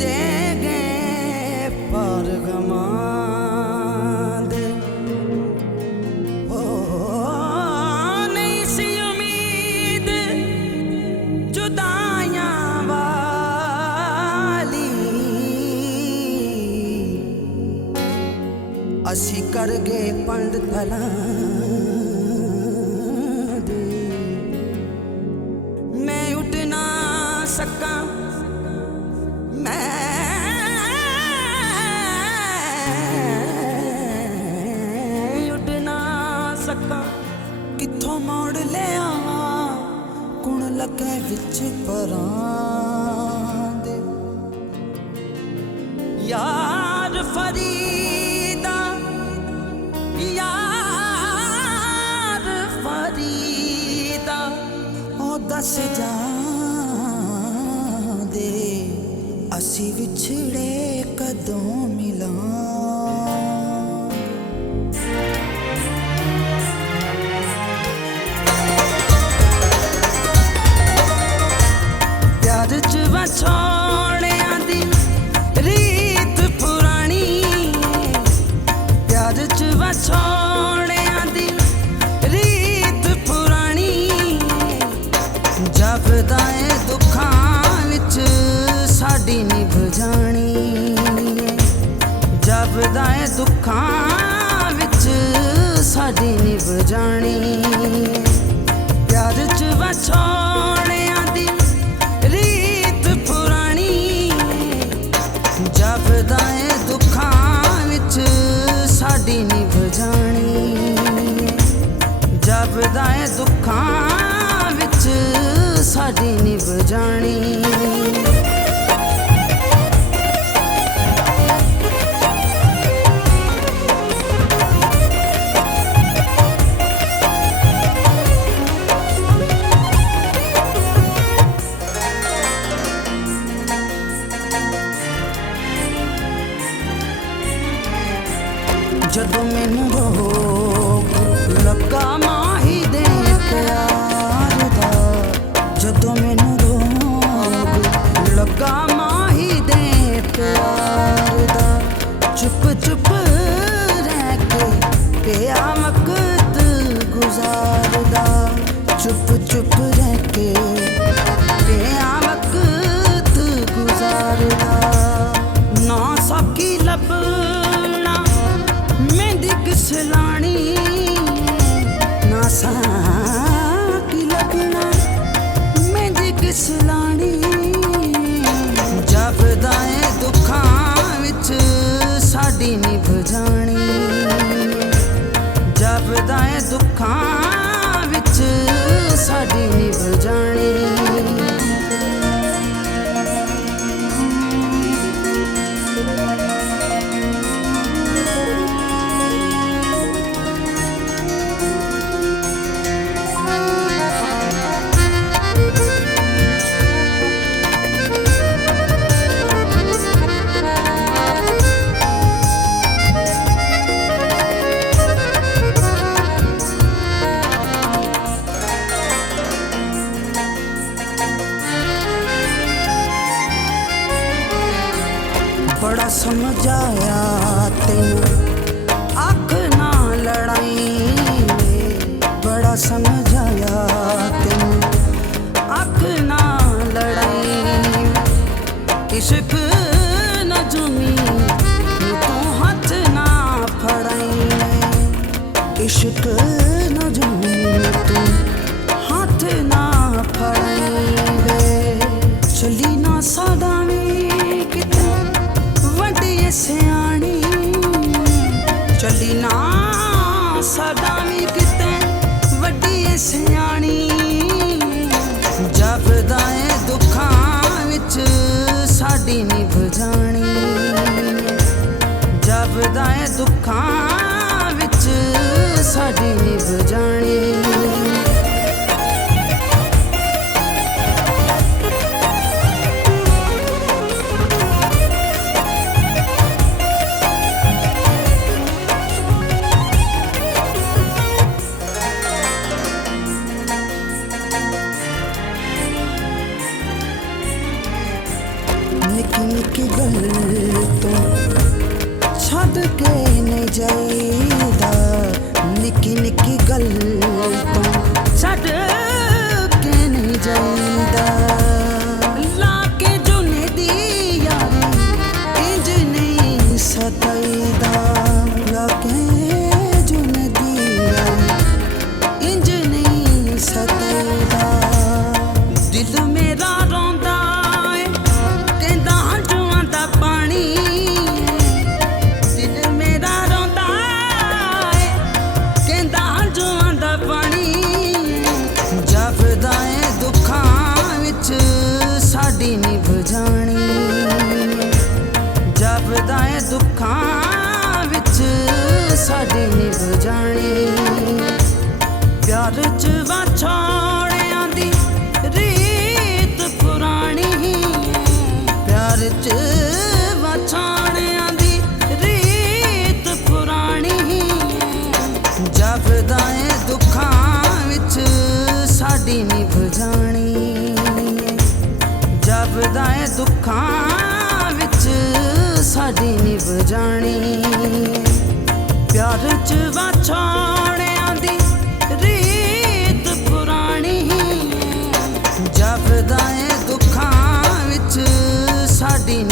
देंगे पार गमा दे। ओ नहीं सी उम्मीद जुदाइयां वाली, असी कर गए पंड भला दे। मैं उठ ना सका, मैं उठ ना सका, किथों मोड़ लिया कुण लगे विच परां दे। यार फरीदा, यार फरीदा, ओ दस जा दे असी विछड़े कदों मिलां। प्यार च वछोड़ियां दी रीत पुरानी, प्यार च वछोड़ियां दी रीत पुरानी। जपदा ए दुखां विच साडी निभ जानी, जपदा ए दुखां विच साडी निभ जानी। प्यार च वछोड़ियां दी रीत पुरानी, जपदा ए दुखां विच साडी निभ जानी, जपदा ए दुखां विच साडी निभ जानी। जदों मैनू रोग लगा माही दे प्यार दा, जदों मैनू रोग लगा माही दे प्यार दा। चुप चुप रह के पिया वक्त गुजारदा, चुप चुप रह के पिया वक्त गुजारदा। ना साकी लभना मेहंदी किस लानी, ना साकी लभना मेहंदी किस लानी। जपदा ए दुखां विच साडी निभ जानी, जपदा ए दुखां विच साडी निभ जानी। बड़ा समझाया तेनू अख ना लड़ाई, बड़ा समझाया तेनू अख ना लड़ाई। इश्क न जुमी तू हाथ ना फड़ाई, इश्क न जुमी तू हाथ ना फड़ाई। चली ना सादावी किते वड्डी सियाणी, चली ना सादावी किते वड्डी सियाणी। जपदा ए दुखां विच साडी निभ जानी, जपदा ए दुखां विच साडी निभ जानी। ਨਿੱਕੀ ਨਿੱਕੀ ਗੱਲ ਤੋਂ ਛੱਡ ਕੇ ਨਹੀਂ ਜਾਈਦਾ, ਨਿੱਕੀ ਨਿੱਕੀ ਗੱਲ ਤੋਂ ਛੱਡ ਕੇ ਨਹੀਂ ਜਾਈਦਾ। ਲਾ ਕੇ ਜੁਨੇ ਦੀ ਯਾਰੀ ਇੰਜ ਨਹੀਂ ਸਤਾਈਦਾ, ਲਾ ਕੇ ਜੁਨੇ ਦੀ ਯਾਰੀ ਇੰਜ ਨਹੀਂ ਸਤਾਈਦਾ। ਦਿਲ ਮੇਰਾ ਰੋਂਦਾ ਏ ਕਹਿੰਦਾ ਹੰਝੂਆਂ ਦਾ ਪਾਣੀ, ਦਿਲ ਮੇਰਾ ਰੋਂਦਾ ਏ ਕਹਿੰਦਾ ਹੰਝੂਆਂ ਦਾ ਪਾਣੀ। ਜਪਦਾ ਏ ਦੁੱਖਾਂ ਵਿੱਚ ਸਾਡੀ ਨਿਭ ਜਾਣੀ, ਜਪਦਾ ਏ ਦੁੱਖਾਂ ਵਿੱਚ ਸਾਡੀ ਨਿਭ ਜਾਣੀ। ਪਿਆਰ ਚ ਵਾਛੋੜਿਆਂ ਦੀ ਰੀਤ ਪੁਰਾਣੀ, ਪਿਆਰ ਚ ਵਾਛੋੜਿਆਂ ਦੀ ਰੀਤ ਪੁਰਾਣੀ। ਜਪਦਾ ਏ ਦੁੱਖਾਂ ਵਿੱਚ ਸਾਡੀ ਨਿਭ ਜਾਣੀ, ਜਪਦਾ ਏ ਦੁੱਖਾਂ ਵਿੱਚ ਸਾਡੀ ਨਿਭ ਜਾਣੀ। ਪਿਆਰ ਚ ਵਾਛੋੜਿਆਂ ਦੀ ਰੀਤ ਪੁਰਾਣੀ, ਜਪਦਾ ਏ ਦੁੱਖਾਂ ਵਿੱਚ ਸਾਡੀ